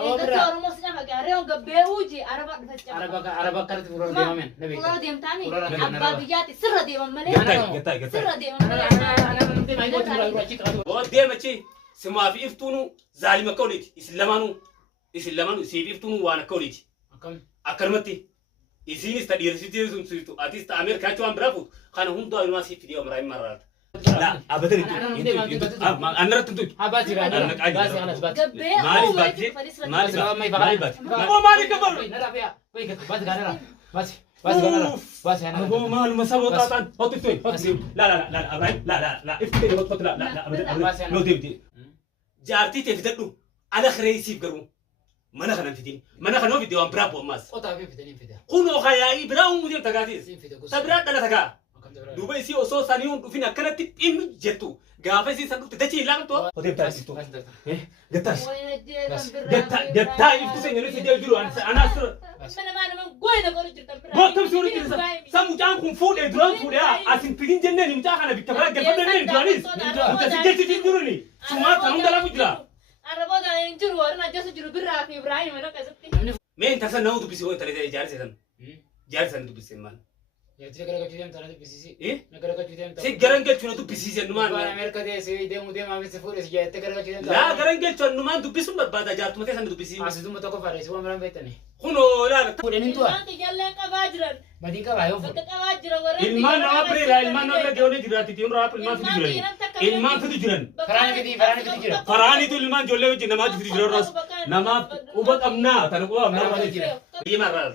دكتور مسلم قاري وقبيوجي عربك كانت فلور ديما من نبي فلور ديم تاني فلور ديم عبابياتي سر ديما ملي قطعي سر ديما أنا نمتي ما يقول وديما شيء سما في إفتونو ظالم كوليت إسلامانو سيف إفتونو وانا كوليت كم أكرمتي إزين استدير سيتيزون سيتو أتيست أمريكا شو أم برافو خانه هم دائما ما سيف فيديو مراي مرات لا أبدا أنا رتنتو هباتي أنا بس خلاص بس مالي باتي ما يفعل بس مالي كبر نرى فيها بس قال بس قال بس أنا هو مال مسوي طاطان هاتي لا لا لا أبراهيم لا افتكر هات لا لا أبدا لو تبدي جارتي تفتدو أنا خريسي بقرو mana kana fitin mana kana video am bravo mas أو تعرفين فيديو kuno khayai bravo mudem tagatis فيديو tabra dala taga dubai si oso saniun dufina kana tip im jetu gafa si sandu tachi lang to hotem tachi to gatas gatta iftu senyo ni video juru ana asr انا ما قوينا قولي جرت botam suri kisa samu jang kung food e drone food ya asin pidin jenne ni mta kana bikabra gafa ni dranis utasi jetu juru ni suma tanum dala bujla انا بودا ينجر ورنا جالس جرو برا في ابراهيم انا كسبتي men tasa nau dubisi ho tare jarsan dubisi man يا ترى كذا كذا ترى بيسيسي eh نكرة كذا si garangel chuna dubisi sen numan أنا أمريكا ده سوي ده مودي ما بيسافر إيش جاي تكرة كذا la garangel chuna numan dubisu bada jartu mate san dubisi أسدو متوقف على سوى مرام بيتني kuno la كورين انتوا انت جلك اباجرن بعدين كذا هايو انت اباجر ورا ilman na apre geone jirati tiun rap ilman fitu jiran ilman fitu jiran فراني كذي جرا farani tu ilman jolle wajhi namaz fitu jiran ras namaz ubat amna tanu amna wala jiran yimaral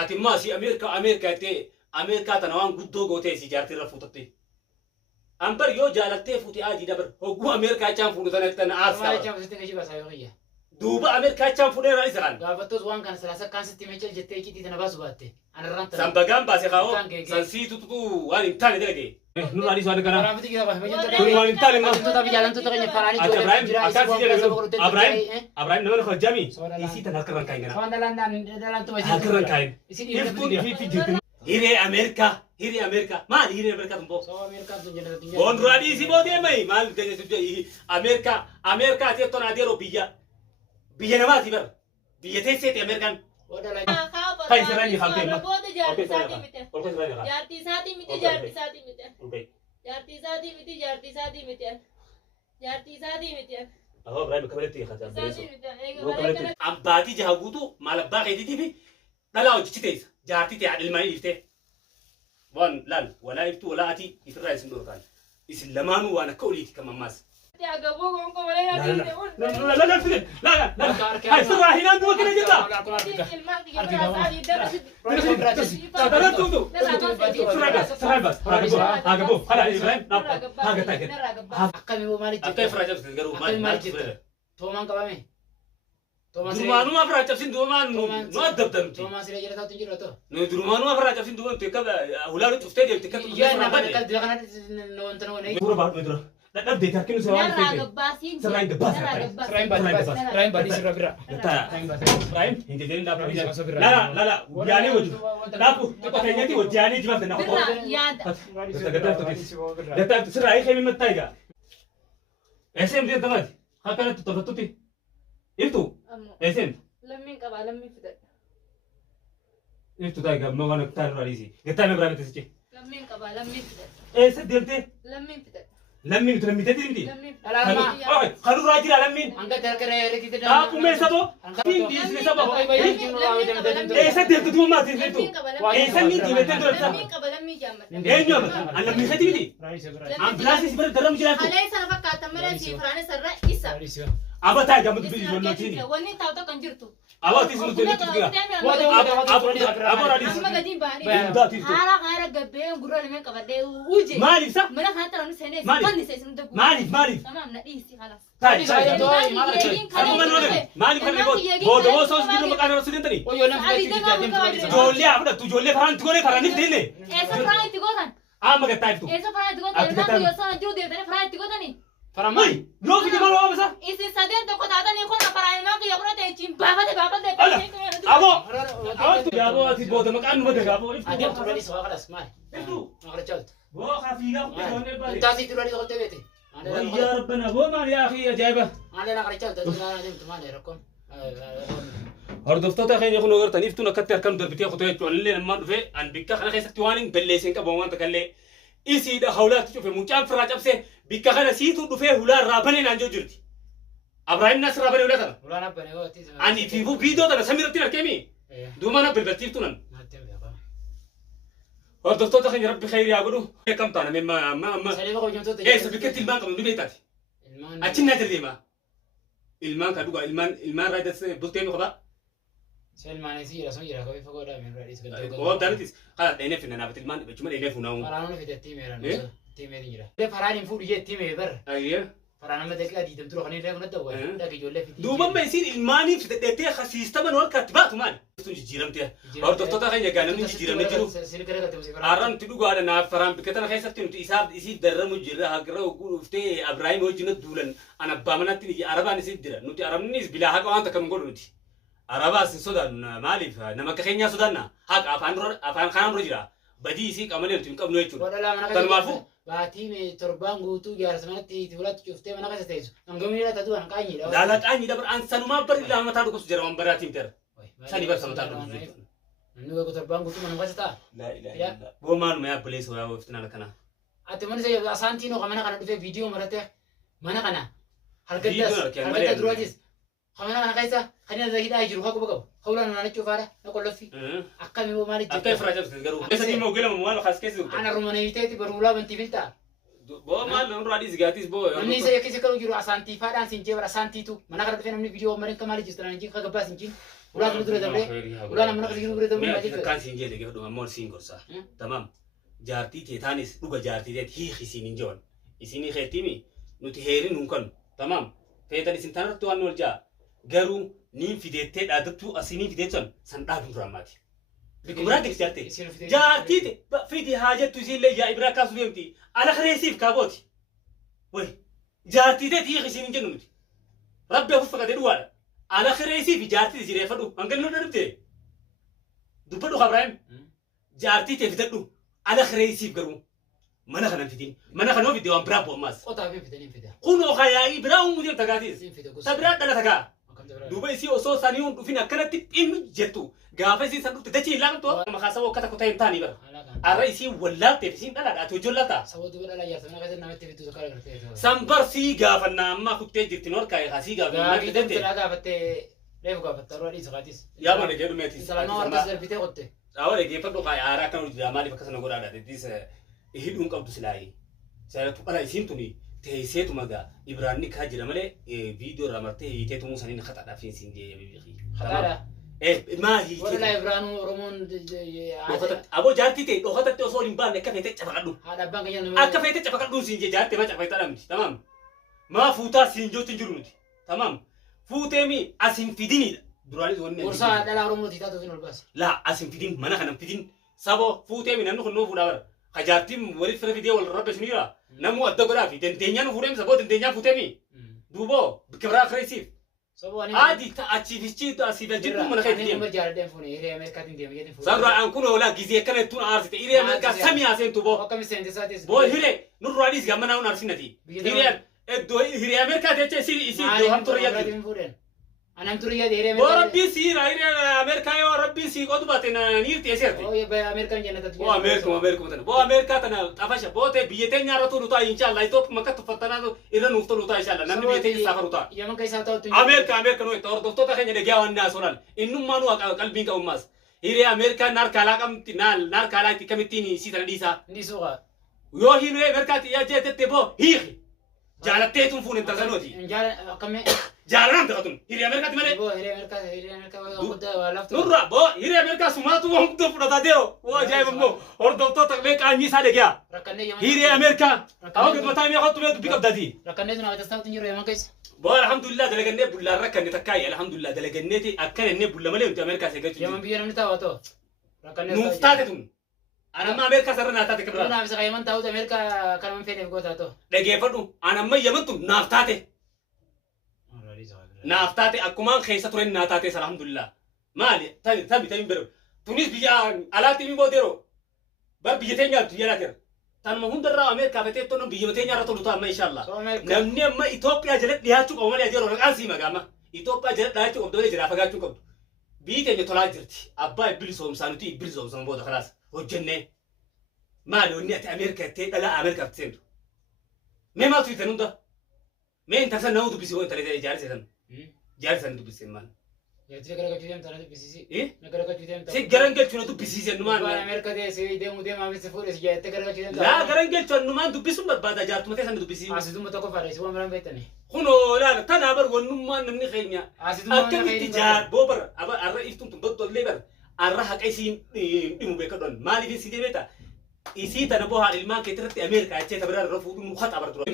ati ma si amerika te amerika tanawan guddo gote si jarti rafutate ambar yo jalatte futi aji dabar hogu amerika chan fudu tan ما asa يجي بس تيجي بس هايو هي duba amerika chan fudu ra isaran قابتوز وان كان سلاسة كان ستي ميجل جتة كي تنباس باتة أنا رانت sambagan base khawo sansi tu wani tane delege nur ali sawade kana فراني بتيجي بس ميجل tur wani tane ma أنتوا تبي جالن تو تكني فراني Acha جو Ibrahim, جرا akan si Ibrahim, إيه Ibrahim naman ko jami. Soalnya Isi tan hakran kain kana. فانا لان تو Hakran kain. إيش If tu fi jitin. Hire Amerika. Mal hire Amerika tumbo. سو أمريكا تنجنا Bon radi si bode mai mal tene su Amerika ti to na dero biya na mati bar. Biya te se te Amerikan. وده لا Kai serani khamte ma. بودا جارتي ساتي متى Okay serani kha. جارتي ساتي متى جارتي ساتي متى Okay. جارتي ساتي متى جارتي ساتي متى جارتي ساتي متى Aho Ibrahim kabaleti kha ta. ساتي متى No kabaleti. Ambati jahagutu malabba khidi bi. Dala ojiti jarti te ilmai ifte. Bon lal wala iftu wala ati ifra isim dorkan. Islamanu wana kauliti kama mas. يا ابوكم كم ولا لا هاي سرعة هنا دوا كده جدا سرعة بس هاجبو خلا إبراهيم هاجا تاكل أكمل هو مالك كيف راجع تقدروا ما تومان كلامي تومان درمانو ما فرا جابسين دومان نو أدب تومان سيري جرا تاوتين جرا تو درمانو ما فرا جابسين دومان تكذا هولارو تفتدي تكذا يا أنا بقول ده كنا نو أنت نو نيجي دورة بعد مدرة لا نبدأ تركينه سواء سراين دباس سراين بادي سيرا برا سراين هندي جرين دابو لا وجاني وجو دابو تكتيني تي وجاني جبت ناقو ده سراين خيمي متايجا اسم دي تمام هكذا تطفتي إلتو اسم لمين كبا لمين فدر إلتو تايجا ما وانا كتار رئيسي كتار مبرامي تسجي لمين كبا لمين فدر اسم ديرتي لمين فدر لمين ترميتي دي لمين ألا خلو راجل لمين أنك تركنا ركيت ده aku mesado tin di sini sabo esa dia tu ma tin tu esa ni di betul tu لمين كبا لمين جامر enyo anda mi khati di am blasi sibir daram jira tu عليه سنة فكرت مرة سي فراني سرّا إسا aba ta jamu tu di wono tini وني تاوتو كنجرتو aba ti sunu tu tu aba radi أما قديم باني da ti tu هارا قبّين قرّا لمين كبا ده وجه mali sa من خاطر أنا سنة مالي. فني سيسن دكتور mali تمام نقيسي خلاص tai Aku mali kan bo do so sinu makana rasulin tani Oh, يونا في كذي جادين jolle abda tu jolle faran tu gole faran ni dine إيسا فراني تقولن ama ga tai tu إيسا فراني تقولن نحن يوصل جو ده ده فراني تقولني فرما oi no fi malo abasa إيسا سادين تقول هذا نيكون فراني ما كي يقولن تيجي بابا ده abo abo ya bo ati bo da makan mo da abo أدي أنت ترى سوا خلاص ما itu ما خلاص جالت bo khafiga ko ne ba أنت أسي ترى قلت بيتي يا ربنا هو ما يا اخي يا جايبه أنا لا خلاص جالت أنا أنا ما لي رقم hordoftoota keenya kun agartaniif tun akkatti harkaan darbitee kutee jechuun illee namaan dhufee an bikka kana keessatti waan hin balleessin qaban waan takallee isiidha hawlaatti cufe mucaan firaa cabsee bikka kana siituu dhufee hulaa irraa banee naan jiru jirti. Abrahaam nas irraa banee hulaa tana. Ulaan abbane gooti. Ani tiifuu viidiyoo tana samiirratti argemi. Duuma na bilbiltiif tunan. Hordoftoota keenya rabbi khayrii haa godhu. Kam taana mee amma. Saliifa hojjetoota. Eessa bikkatti ilmaan qabnu beektaati. Achi na dirreema. Ilmaan ka dhugaa ilmaan raajatti bultee nu qabaa. Selmaan isii jira sun jira kawii fagoo dhaabeen raadhiis galtee. Oo daanitis kana dheenee finna naafati ilmaan dhibachuma dheenee funaa'u. Faraanonni fidatti meeran. Tiimee jira. Faraan hin fuudhu jee tiimee bar. Ayyee. Faraan amma daqiiqaa 20 tura kan irraa kun adda wayii. Dhaqi ijoollee fidii. Duubamma isiin ilmaaniif fidadheettee hasiistaman harkatti baatu maali? Sun jijjiiramtee. Hordoftoota keenya egaa namni jijjiiramee jiru. Har'aan nuti dhugaadha naaf faraan bikka tana keessatti nuti isaaf isiif darramu jirra hagira oguu dhuftee Abrahaam wajjin duulan an abbaa manatti arabaan isiif jira. Nuti arabnis bilaa haqa waan takka hin godhu nuti. Arabaas hin sodaannu maaliif nama akka keenyaa sodaanna haqa afaan kanaan dura jira. Badii isii qamalee nuti hin qabnu jechuudha. Tanumaafu. Baatii torbaan guutuu jaarsa manatti fulatti cuftee mana keessa teessu. Hangamni dha tatu hanqaanyiidha. Laala qaanyiidha bar an sanumaa bari lama mataa dhukkubsu jira waan baraatiin tera. Sani bar mataa dhukkubsu. Namni wakku torbaan guutuu mana keessa ta'a. La ilaha illallah. Boomaanuma yaa buleessa waa waftinaan akkana. Ati mana sayya asaantiin oqa mana kana dhufee viidiyoo maratee mana kana halkadda duraatis. Kamana kana keessa kan irra hidhaa jiru haa quba qabu. Hawlaan nana cufaadha na qolloffi. Akkami boo maaliif Akka ifraa jabsite garuu. Eessa ni moo gilama waan khas keessa jirtu. Ana rumana hiteeti barulaa bantii filtaa. Boo maal nurraa dhis gaatis boo. Namni isa yakkisi kalu jiru asaantii faadhaan siin jee bara asaantiitu mana kana dhufee namni viidiyoo marin ka maali jirtu naan jee ka gabbaa siin jee. Ulaan nu dura dabree. Ulaan mana kana dura dabree maali jirtu. Kan siin jee dhagee fudhama mool siin gorsa. Tamam. Jaartii teetaanis dhuga jaartii teet hiiki siin hin jewan. Isinii keettimi nuti heerin hun kan. Tamam. Feetan isin tanarratti waan wal jaa. Garuu niin fideettee dhaadattuu asii fideettan san dhaabin duraamaati. Bikku biraa deeksi jaatte. Jaartiite fidi haajattu isiillee yaa ibraa kaasuu deemti. Ala kareessiif kaabooti. Way jaartiite hiiki isiin hin jennu nuti. Rabbi afuuf fakkaatee dhugaadha. Ala kareessiif jaartiite si reeffadhu hangan nu darbite. Dubbadhu Abrahaam. Jaartiite fidadhu. Ala kareessiif garuu mana kana fidin. Mana kana fidee waan biraa bu'ammaas. Qotaa fi fidanii fida. Kunoo kayaa'i biraa uumuudee tagaatis. Tabiraa dhala tagaa. Duuba isii osoo sanii hun dhufin akkanatti dhimmi jettu gaafa isii san dhufte dachii ilaalamtu maqaa saba akkata kutaa hin taanii bara. Arra isii wallaalteef isiin dhalaadha ati hojii laata. Saba duuba dhalaa jaarsa mana keessa namatti fiddu tokko agartee. Sambar sii gaafannaa amma kuttee jirti noor kaa'e haa sii gaafannaa. Gaafii dhala gaafattee reefu gaafatta arwaa dhiisa qaatis. Yaa mana jedhu meetis. Salamaa warqas darbitee qotte. Awwaale geeffadhu kaa'e aaraa akkan hojii maaliif akkasana godhaadha deddiis hidhuun qabdu silaayee. Saayatu dhala isiin tuni. Teesseetu magaa Ibraanni kaa jira malee viidiyoo irraa martee hiiteetu muusanii na kataadhaaf siin jee beebii. Kataadha. Maa hiitee. Wala Ibraanuu Oromoon. Aboo jaartii ta'e dhokatatti osoo hin baanne akka feetee cafaqadhu. Haadha abbaan keenya nama. Akka feetee cafaqadhu siin jee jaartee maa cafaqeetadha miti. Tamam. Maa fuutaa siin jootti hin jiru miti. Tamam. Fuuteemi asin fidinidha. Duraanis wanni. Gorsaa dhalaa Oromooti taatu sin ol baasa. Laa asin fidin mana kanan fidin. Saboo fuuteemi namni kun nuu fuudhaa bara. Kajaartiin walitti fira fidee wal rabbe suniira. Namu adda godhaa fi dandeenyaan fuudheem saboo dandeenyaan fuuteemi. Duuboo bikiraa kireessiif. Adi achiifichi asiif ajjiru mana kan deemu. Sabra an kun ola gizee kana tun aarsite iree Ameerikaa samii haaseen tuboo. Boo hiree nurraadhiis gammana hun aarsinati. Hiree eddoo hiree Ameerikaa teechee isi iddoo hamtuura yaaddu. Anam turiya dheeree Ameerikaa. Boo rabbii sii hiree Ameerikaa yoo rabbii sii qotu baate na niirti eseerte. Oo yabba Ameerikaan jennata. Boo Ameerikaa tana. Boo Ameerikaa tana xafasha boote biyyatee nyaaratu lutaa inshallah Itoophiyaa makka tuffattanaa irra nuuf tolu lutaa inshallah namni biyyatee safar lutaa. Yaman keessaa ta'u tun. Ameerikaa noo itti hordoftoota keenya dhagaa waan naasuran innummaa nu qalbiin qabummaas. Hiree Ameerikaa narkaalaa qabti narkaalaa itti kamittiin sii tana dhiisaa. Dhiisuudha. Yoo hiree Ameerikaatti yaa jettee boo hiiki. Jaalatteetuun fuun intal sanooti. Akkamii. Jaalanaan taatun hiree Ameerikaatti malee. Boo hiree Ameerikaa waan guddaa waa laftu. Nurra boo hiree Ameerikaa sumaatu waan guddaa fudhataa dee'o. Waa ajaa'iba immoo hordoftoota mee qaanyii isaa dhagaa. Hiree Ameerikaa. Awwa gudmataa mee qottu mee dubbii qabdati. Rakkannee sun hawwatas ta'utu hin jiru Yaman keessa. Boo alhamdulillah dalagannee bullaan rakkanne takkaayi alhamdulillah dalaganneeti akkana innee bulla malee nuti Ameerikaa seeggachuu. Yaman biyya namni taa'u ta'u. Nuuf taate tun. Anamma Ameerikaa sarara naa taate kabira. Naaf isa Yaman taa'utu Ameerikaa kan man fedheef goota ta'u. Dhageeffadhu anamma Yaman tun naaf taate. Naaf taate akkumaan keessa turen naa taate alhamdulillah. Maali tabi bira. Tunis biyya alaatti mi boodeero. Bar biyya teenya biyya laateera. Tanuma hundarraa Ameerikaa fetee toonu biyya teenya irra tolu ta'a amma inshallah. Namni amma Itoophiyaa jalatti dhiyaachuu qabu malee ajeeroo raqaan sii magaama. Itoophiyaa jira dhaachuu qabdu malee jiraa fagaachuu qabdu. Biyyi keenya tolaa jirti. Abbaa bilisoomsaa nuti bilisoomsan booda kalaas hojjennee. Maali wanni ati Ameerikaa itti dhalaa Ameerikaatti seentu. Mee maaltu hiitan hunda? Mee intarsan nama dubbisi hoo intalee ijaarsi san. Ijaarsi san dubbisi maal? Yaati gara gachuutiin taana dubbisiisi. Gara gachuutiin taana. Si garan galchuun dubbisiisi numaan. Waan Ameerikaa ta'e deemu deemaa si fuudhe si jaatte gara gachuutiin taana. Laa garan galchuun numaan dubbisuun barbaada jaartuma ta'e san dubbisiisi. Asitumma tokko faadha si waan biraan beektani. Kunoo laala tanaa bar wannummaan namni keenya. Akkamitti jaar boo bar arra iftuun tun bottollee bar arra haqa isiin dhimu beekadhoon maaliif si deebiita. Isi tana boo haadha ilmaan kee irratti Ameerikaa achee tabiraa irra fuudhuun nu haxa bar dura.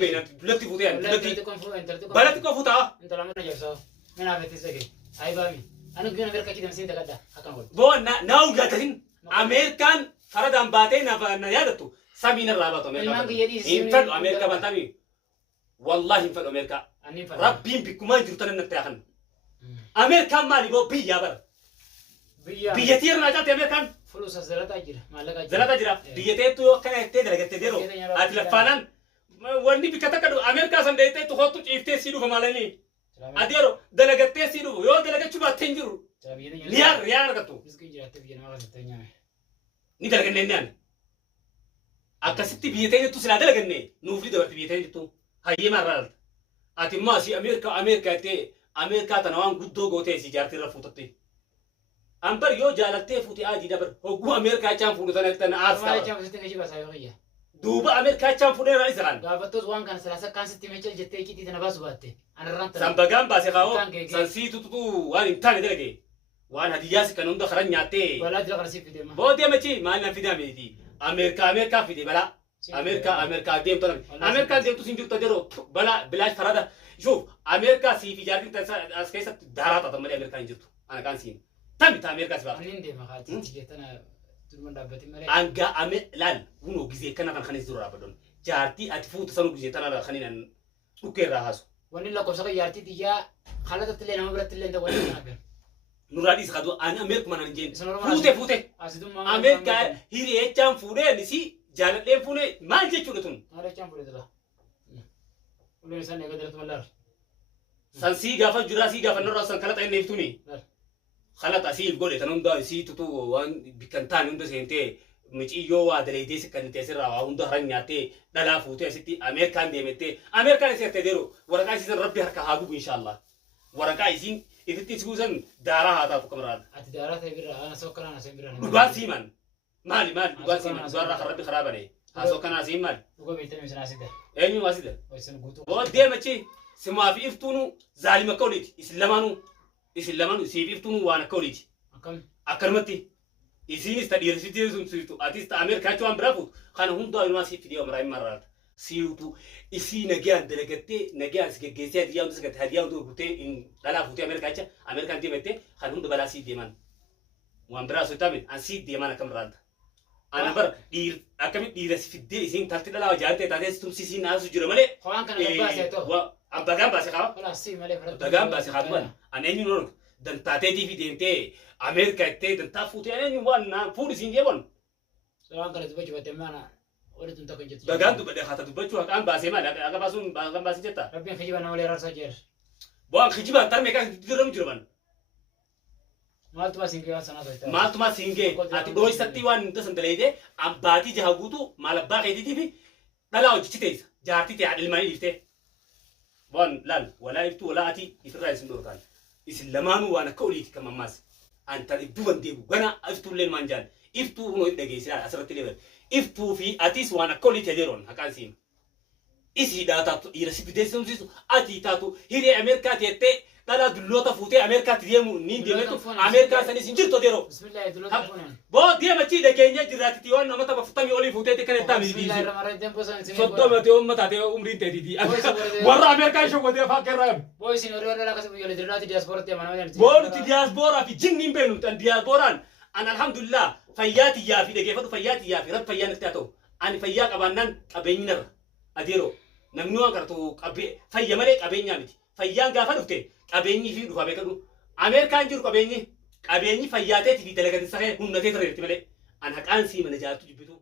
Dullatti fuutee yaa dullatti. Balatti koo fuutaa. Intala mana jabsaa. Mina afeetti sage. Ayi baami. Anu gina Ameerikaa kiidam siin tagadda akkan godhu. Boo naa ugatatin Ameerikaan faradaan baatee na yaadattu samiin irraa baatu Ameerikaa. Hin fedhu Ameerikaa bantami. Wallahi hin fedhu Ameerikaa. Rabbiin bikkumaan jiru tanan natti akan. Ameerikaan maali boo biyyaa bara. Biyyattii irraa caalti Ameerikaan. Fulusa zalataa jira. Maallaqa jira. Zalataa jira. Biyyateetu akkana ittee dalagattee deroo. Ati laffaanaan wanni bikka takka Ameerikaa san deettee tuqootu ciiftee sii dhufa maalanii. Ati yeroo dalagattee sii dhufu yoo dalagachuu baattee hin jiru. Riyaan argattu. Ni dalagannee inni ani. Akkasitti biyyateen jettu silaa dalagannee nuufli dabarti biyyateen jettu hayyee marraa ati immoo asii Ameerikaa ittee Ameerikaa tana waan guddoo gootee si jaartii irra fuutatte. Ambar yoo jaalattee fuute aadii dabar hogguu Ameerikaa chaan fuudhu tana aarsaa. Duuba Ameerikaa chaan fuudhee irraa isaraan. Gaafattoos waan kana silaasa akkaan sitti meechal jettee icciitii tana baasu baatte. Anarraan tana. San bagaan baase kaa'oo san sii tututu waan hin taane dalage. Waan hadiyyaas kan hunda karan nyaattee. Balaa jira kana siif fidee maa. Boo deemachi maal nan fidee ameeti. Ameerikaa fidee balaa. Ameerikaa deemtu Ameerikaan deemtu sin jirtu adeeroo balaa bilaash farada. Shuuf Ameerikaa siif ijaartiin as keessatti daaraa taatan malee Ameerikaa hin jirtu. Ana kaan siin. Tammi ta Ameerikaa si baafte. Ani hin deema haati jettana turban dhaabbatiin malee. Anga laal kunoo gizee kana kan kanis dura dhaabbadoon. Jaartii ati fuutu sanuu gizee tana kaninan dhukkee irraa haasu. Wanni lakkoofsa kan jaartii xiyyaa haalatti illee nama biratti illee ta'uu danda'a kan. Nurraa dhiis kadu ani Ameerikuma nan jeen. Fuute. Ameerikaa hiriyeechaan fuudhee nisi jaaladheen fuudhee maal jechuudha tun. Hiriyeechaan fuudhee tura. Uleen isaan eegaa jalatti mallaar. San sii gaafa juraa sii gaafa narraa san kalata inni iftuni. Kalata sii godhe tan hundaa sii tutu waan bikkan taane hunda seentee miciyyoo waa daleedee sikkan teessirraa waa hunda haran nyaattee dhalaa fuutee asitti Ameerikaan deemettee Ameerikaan isii hartee deero waraqaa isiisan rabbi harka haa gubu inshaallah. Waraqaa isiin ifitti iskuusan daaraa haa taatu kamaraadha. Ati daaraa ta'e birraa ana sokkanaa na seen birraa. Dhugaan siiman. Maali dhugaan siiman dhugaarraa kan rabbi karaa bane. Haa sokkanaa siin maali. Dhugaa beektamee isin asida. Eenyu asida. Isin guutuu. Boo deemachi simaa fi iftuunu zaalima akka oliiti isin lamaanuu siif iftuunu waan akka oliiti. Akkam. Akkanumatti isiinis ta dhiirsitee sun siitu atis ta Ameerikaa waan biraa fuutu kana hundaa inumaa siif fidee omraa hin marraata. Siitu isii nagaan dalagattee nagaan si geggeessee hadiyyaa hundi sagatti hadiyyaa hundi gurgurtee dhalaa fuutee Ameerikaan deemattee kan hunda balaa sii deeman. Waan biraa osoo taa'ame an sii deeman akkam raanta. Ana bara akkamitti dhiira si fiddee isiin tarti dhalaa jaartee taatee tumsisiin naasu jira malee. Waan kana gabbaasee ta'u. Bagaan baase kaa. Kalaasii malee fudhatu. Bagaan baase kaa duban. Ani eenyuun oolu dantaateetii fi deemtee Ameerikaa ittee dantaa fuutee eenyuun waan naan fuudhi siin jeeban. Waan kana dubbachuu battee maana walitti hin takkan jettu. Bagaan dubbadhe haata dubbachuu haqaan baasee maali akka baasuun bagaan baasee jetta. Rabbiin kijiba nama malee raarsaa jeera. Bu'aan kijibaan tarmee kan diramu jiraban. Maaltu singee waan sanaa ta'e. Maaltu singee ati dho'isatti waan hin tasan daleedee abbaatii jaha guutuu maal abbaa keetiitii fi dhalaa hojjechi teessa jaartii ta'e ilmaanii dhiiftee. Bu'aan laal walaa iftuu walaa ati ifirraa isin dhorkaan. Isin lamaanuu waan akka oliiti kan mammaas. Anta dhibbuban deebu gana iftuullee maan jaan. Iftuu kunoo dhageessaa asirratti leeban. Iftuu fi atis waan akka oliiti adeeroon haqaan siin. Isiidhaa taatu dhiira si fidee simsiisu ati taatu hiree Ameerikaa teettee dhalaa dulloota fuutee Ameerikaatti deemu niin deemetu Ameerikaa sanis hin jirtu adeeroo. Bismillah dulloota fuuneen. Boo deemachii dhageenya jiraatiti waan nama tapha furtamii olii fuutee kan itti amisi dhiisi. Soddoma ta'e uummata ta'e umriin ta'eeti. Warra Ameerikaa shawwatee fakkeerraa yaadu. Boo isin horii warra lakkasa biyya diraati diyaaspooratti amanama. Boo nuti diyaaspooraa fi jinniin beenu tan diyaasporaan an alhamdulillah fayyaa tiyyaa fi dhageeffatu fayyaa tiyyaa fi rabbi fayyaa natti haa ta'u. Ani fayyaa qabaannaan qabeenyinarra adeeroo. Namni waan karatu fayya malee qabeenyaa miti. Fayyaan gaafa dhufte qabeenyi fi dhufa beekadu. Ameerikaan jiru qabeenyi fayyaa ta'eeti fi dalagatiin saqee humnatee ture malee. An haqaan sii mana jaartu jibbitu